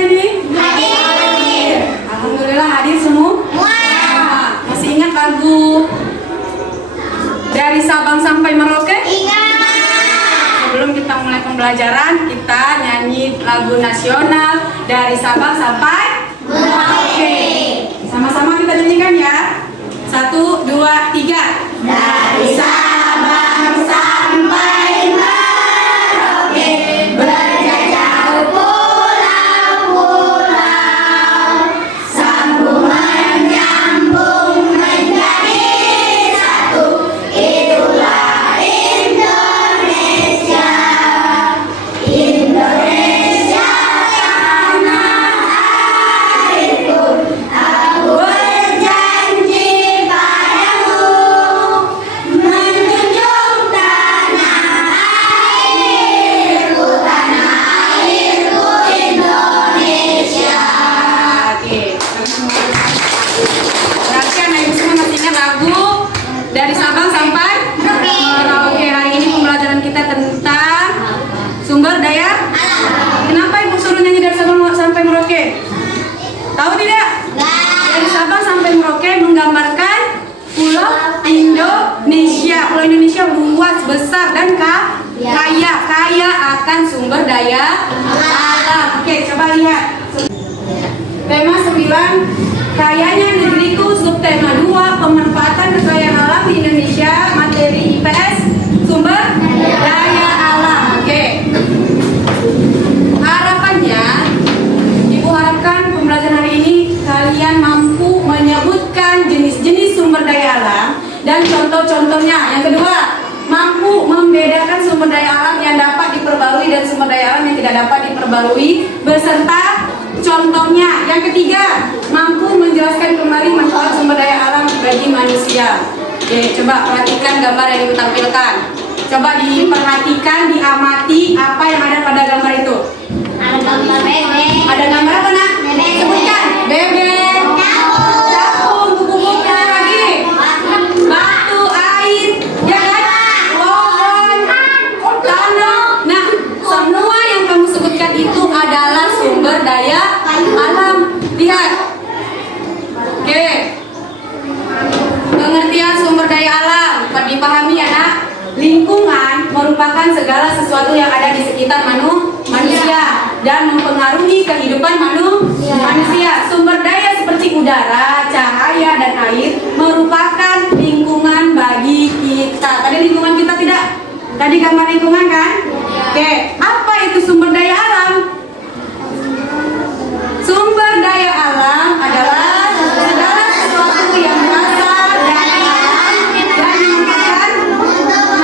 hari ini? Hadir. Alhamdulillah hadir semua. Masih ingat lagu Dari Sabang Sampai Merauke? Ingat. Sebelum kita mulai pembelajaran, kita nyanyi lagu nasional Dari Sabang Sampai Merauke. Sama-sama kita nyanyikan ya. 1, 2, 3. Dari Sabang sampai Merauke, berjajah pulau-pulau, sambung menyambung menjadi satu. Itulah Indonesia, Indonesia tanah airku. Aku berjanji padamu, menjunjung tanah airku, Indonesia. Oke. Berarti anak ibu semua masih ingat lagu Dari Sabang Sampai Merauke. Hari ini pembelajaran kita tentang sumber daya. Kenapa ibu suruh nyanyi Dari Sabang Sampai Merauke? Tahu tidak? Dari Sabang Sampai Merauke menggambarkan Pulau Indonesia. Pulau Indonesia luas, besar, dan kaya akan sumber daya alam. Oke, coba lihat. Tema 9, kayanya negeriku. Subtema 2, pemanfaatan kekayaan alam di Indonesia. Materi IPS, sumber daya alam. Oke. Harapannya, Ibu harapkan pembelajaran hari ini kalian mampu menyebutkan jenis-jenis sumber daya alam dan contoh-contohnya. Yang kedua, mampu membedakan sumber daya alam yang dapat diperbarui dan sumber daya alam yang tidak dapat diperbarui beserta contohnya. Yang ketiga, mampu menjelaskan kembali manfaat sumber daya alam bagi manusia. Oke, coba perhatikan gambar yang ditampilkan. Coba diperhatikan, diamati apa yang ada pada gambar itu. Ada gambar bebek. Ada gambar apa, Nak? Bebek. Sebutkan. Bebek. Capung, kuku-kuku lagi. Batu, air, ya kan? Pohon, tanah. Nah, semua yang kamu sebutkan itu adalah sumber daya alam. Lihat. Oke. Pengertian sumber daya alam dipahami ya, Nak? Lingkungan merupakan segala sesuatu yang ada di sekitar manusia dan mempengaruhi kehidupan manusia. Sumber daya seperti udara, cahaya, dan air merupakan lingkungan bagi kita. Tadi lingkungan kita tidak? Tadi gambar lingkungan kan? Oke, apa itu sumber daya alam? Sumber daya alam adalah segala sesuatu yang berasal dari alam dan merupakan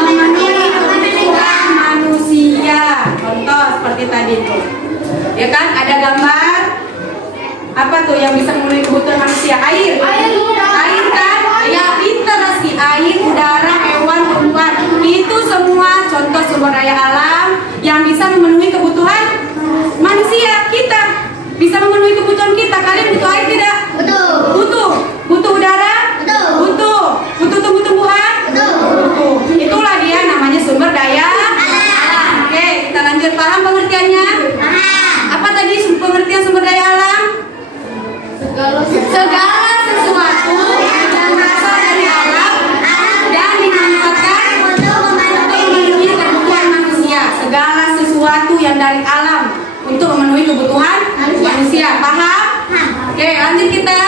memenuhi kebutuhan manusia. Contoh seperti tadi itu, ya kan? Ada gambar apa tuh yang bisa memenuhi kebutuhan manusia? Air kan? Ya, pintar Rizky. Air, udara, hewan, tumbuhan, itu semua contoh sumber daya alam yang bisa memenuhi kebutuhan manusia. Kita bisa memenuhi kebutuhan kita. Kalian butuh air tidak? Butuh udara? Butuh tumbuh-tumbuhan? Butuh. Itulah dia namanya sumber daya alam. Oke, kita lanjut. Paham pengertiannya? Apa tadi pengertian sumber daya alam? Segala sesuatu yang berasal dari alam dan dimanfaatkan untuk memenuhi kebutuhan manusia. Segala sesuatu yang dari alam untuk memenuhi kebutuhan manusia. Paham? Oke, lanjut kita.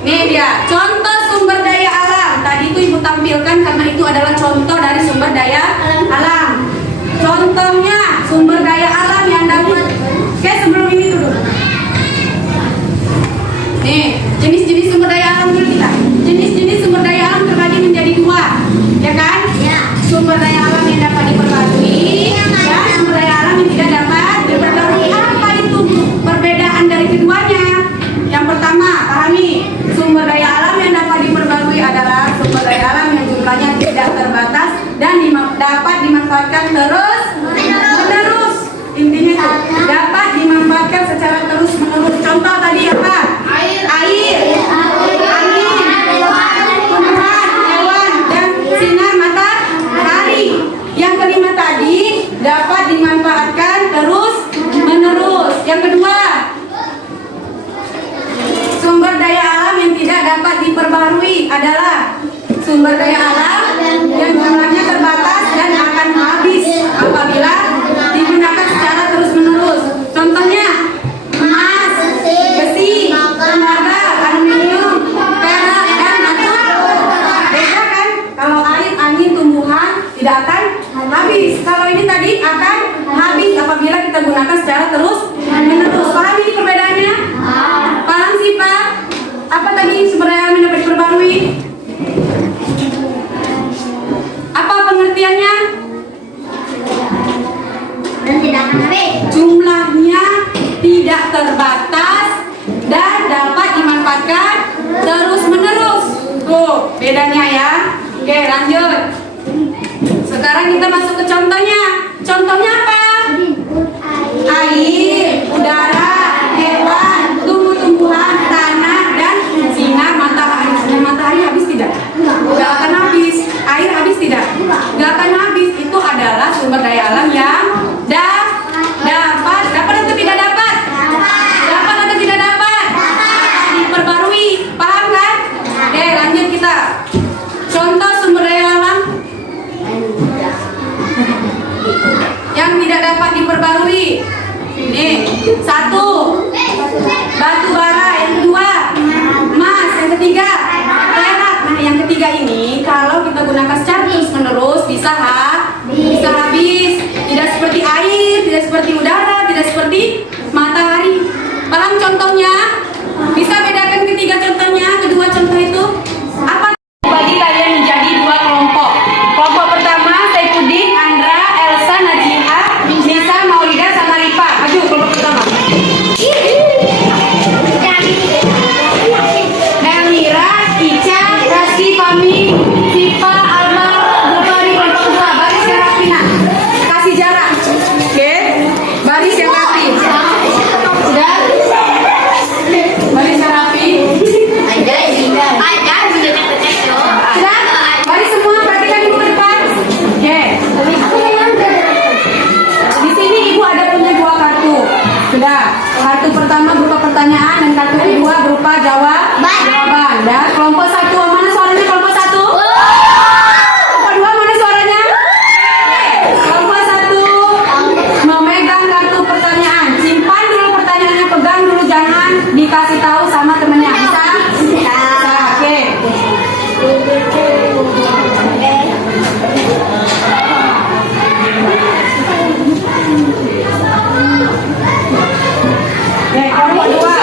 Nih dia, contoh sumber daya alam. Tadi itu Ibu tampilkan karena itu adalah contoh dari sumber daya alam. Contohnya sumber daya alam yang dapat. Oke, sebelum ini dulu. Nih, jenis-jenis sumber daya alam dulu kita. Jenis-jenis sumber daya alam terbagi menjadi 2, ya kan? Sumber daya alam yang dapat diperbarui dan sumber daya alam yang tidak dapat diperbarui. Apa itu perbedaan dari keduanya? Yang pertama, pahami, sumber daya alam yang dapat diperbarui adalah sumber daya alam yang jumlahnya tidak terbatas dan dapat dimanfaatkan terus menerus. tidak terbatas dan dapat dimanfaatkan terus-menerus. Tuh, bedanya ya. Oke, lanjut. Sekarang kita masuk ke contohnya. Contohnya apa? Air, udara, hewan, tumbuh-tumbuhan, tanah, dan sinar matahari. Sinar matahari habis tidak? Gak akan habis. Air habis tidak? Gak akan habis. Itu adalah sumber daya alam yang dapat atau tidak dapat? Dapat atau tidak dapat? Diperbarui. Paham kan? Oke, lanjut kita. Contoh sumber daya alam yang tidak dapat diperbarui. Nih, satu, batu bara. Yang kedua, emas. Yang ketiga, perak. Nah, yang ketiga ini kalau kita gunakan secara terus-menerus bisa habis. Tidak seperti air, tidak seperti udara, tidak seperti matahari. Paham contohnya? Bisa bedakan ketiga contohnya, kedua contoh itu? Apa? Bagi kalian menjadi dua kelompok. Kelompok pertama, Saifuddin, Andra, Elsa, Najiha, Nisa, Maulida, sama Rifa. Maju kelompok pertama. Elmira, Ica, Raski, Fami, Siva, Alma, Bukari, kelompok kedua. Baris yang rapi, kasih jarak. Oke, baris yang rapi. Sudah? Baris yang rapi. Sudah? Baris semua, perhatikan ibu ke depan. Oke. Di sini ibu ada punya dua kartu. Sudah. Kartu pertama berupa pertanyaan dan kartu kedua berupa jawaban. Dan kelompok satu, mana suaranya kelompok satu? Kelompok dua, mana suaranya? Kelompok satu memegang kartu pertanyaan. Simpan dulu pertanyaannya, pegang dulu, jangan dikasih tahu sama temennya. Bisa? Bisa. Oke. Kelompok dua.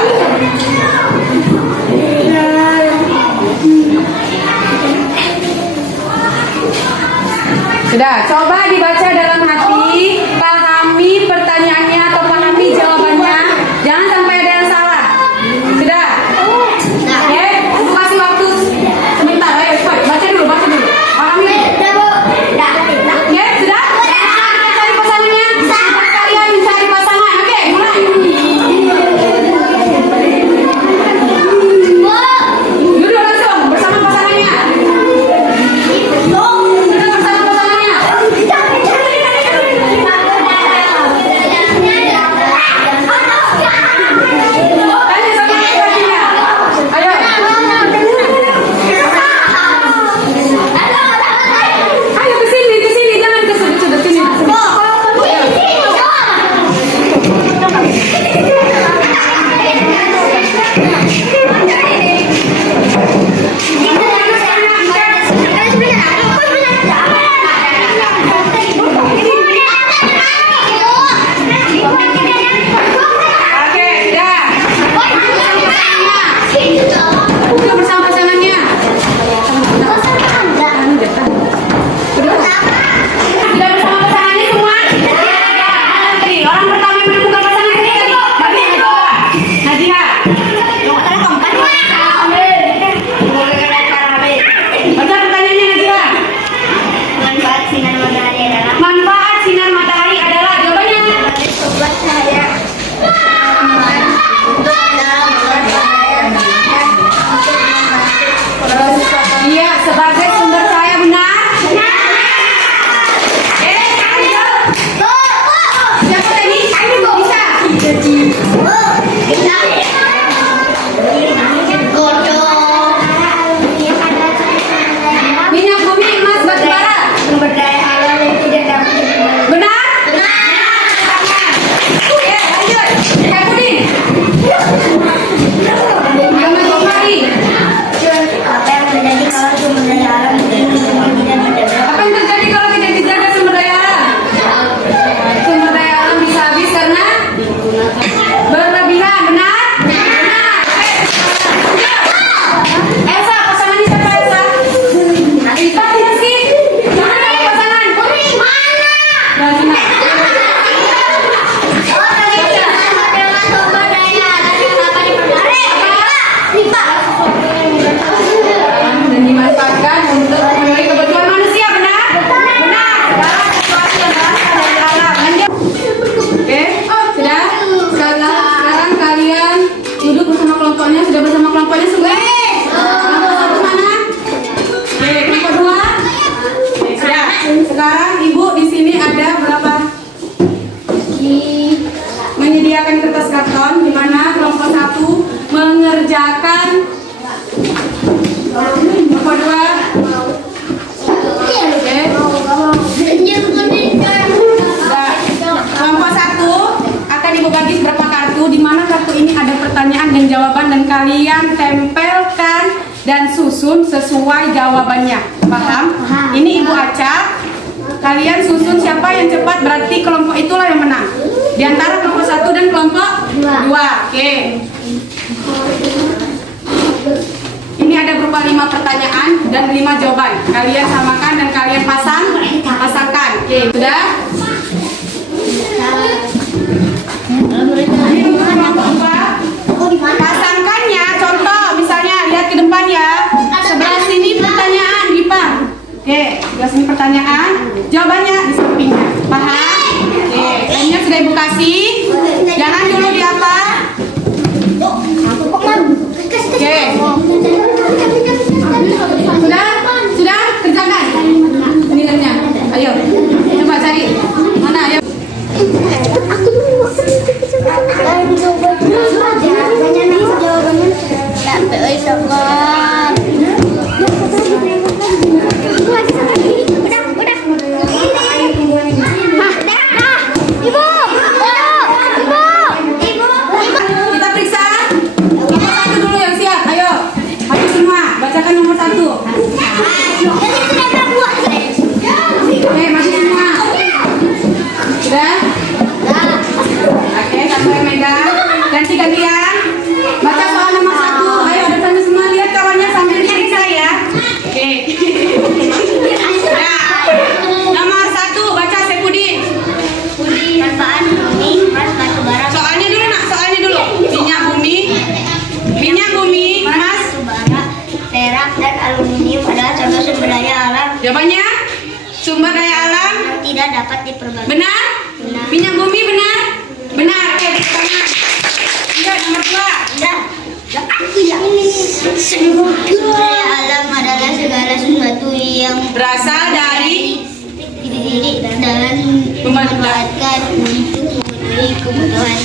mendapatkan kertas karton, di mana kelompok 1 mengerjakan kelompok 2. Oke. Kelompok 1 akan Ibu bagi beberapa kartu, di mana kartu ini ada pertanyaan dan jawaban, dan kalian tempelkan dan susun sesuai jawabannya. Paham? Ini Ibu acak. Kalian susun siapa yang cepat, berarti kelompok itulah yang menang. Di antara kelompok 1 dan kelompok 2. Oke. Ini ada berupa 5 pertanyaan dan 5 jawaban. Kalian samakan dan kalian pasangkan. Oke, sudah? Ini untuk kelompok 2. Pasangkannya, contoh misalnya lihat ke depan ya. Sebelah sini pertanyaan, Dipa. Oke, sebelah sini pertanyaan, jawabannya di sampingnya. Paham? Oke, lainnya sudah Ibu kasih. Jangan dulu di apa? Oke. Sudah kerjakan. Nilainya. Ayo, coba cari. Mana? Ayo. Kita periksa. Nomor 1 dulu yang siap. Ayo. Maju semua. Bacakan nomor 1. Oke, maju semua. Sudah? Oke, satu yang megang. Ganti-gantian. Baca soal nomor 1. Ayo, datang semua, lihat kawannya sambil diperiksa ya. Oke. Nah, nomor 1 baca Saipudin. Manfaat bumi, emas, batu bara, Soalnya dulu nak, soalnya dulu. Minyak bumi, emas. batu bara, perak, dan aluminium adalah contoh sumber daya alam Jawabannya sumber daya alam. yang tidak dapat diperbaiki. Benar? Minyak bumi benar? Benar. Oke, di tangan. Lanjut nomor 2. Sumber daya alam adalah segala sesuatu yang Berasal dari dididik dan Memanfaatkan. dimanfaatkan untuk memenuhi kebutuhan.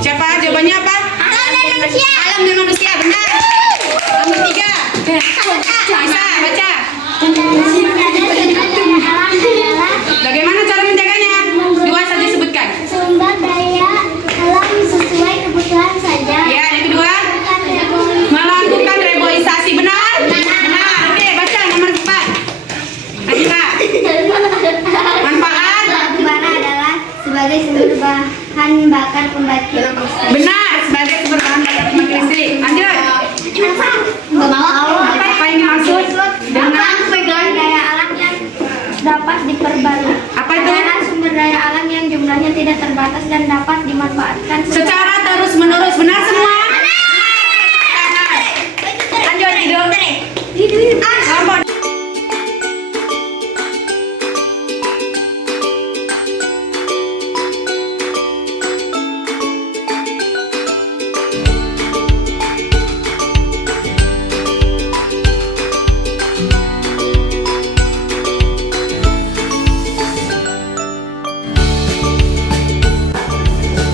siapa? Jawabannya apa? Alam dan manusia. Alam dan manusia. Benar. Nomor 3. Bisa baca. Bagaimana cara menjaganya? 2 saja sebutkan. Sumber daya alam sesuai kebutuhan saja. Ya, yang kedua. Melakukan reboisasi. Benar? Benar. Oke, baca nomor 4. Adila. Manfaat. Batu bara adalah sebagai sumber bahan bakar pembangkit listrik. Benar. Sebagai sumber bahan bakar pembangkit listrik. Lanjut. Nggak mau. Apa yang dimaksud dengan Sumber daya alam yang dapat diperbarui. apa itu? Adalah sumber daya alam yang jumlahnya tidak terbatas dan dapat dimanfaatkan Secara terus menerus. Benar semua? Lanjut, hidup. Kelompok.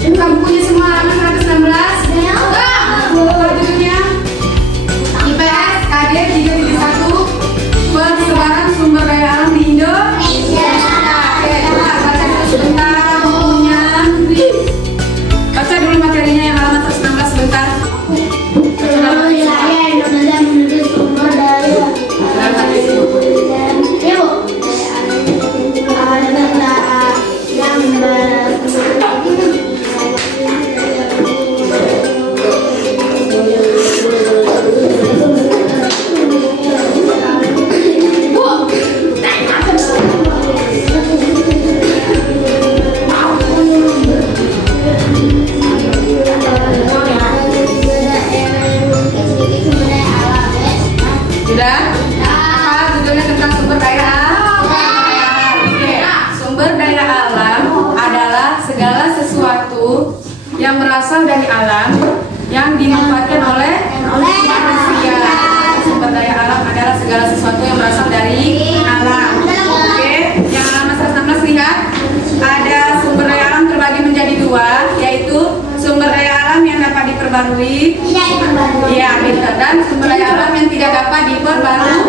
Buka bukunya semua halaman 116. Buka judulnya IPS KD 331 Persebaran Sumber Daya Alam di Indonesia. Oke, baca dulu sebentar bukunya. Baca dulu materinya yang halaman 116 sebentar. Sudah? Apa judulnya tentang sumber daya alam? Oke. Sumber daya alam adalah segala sesuatu yang berasal dari alam yang dimanfaatkan oleh manusia. Sumber daya alam adalah segala sesuatu yang berasal dari alam. Oke. Yang halaman 116 lihat ada sumber daya alam terbagi menjadi 2, yaitu sumber diperbarui. Tidak diperbarui. Iya, pintar. Dan sumber daya alam yang tidak dapat diperbarui.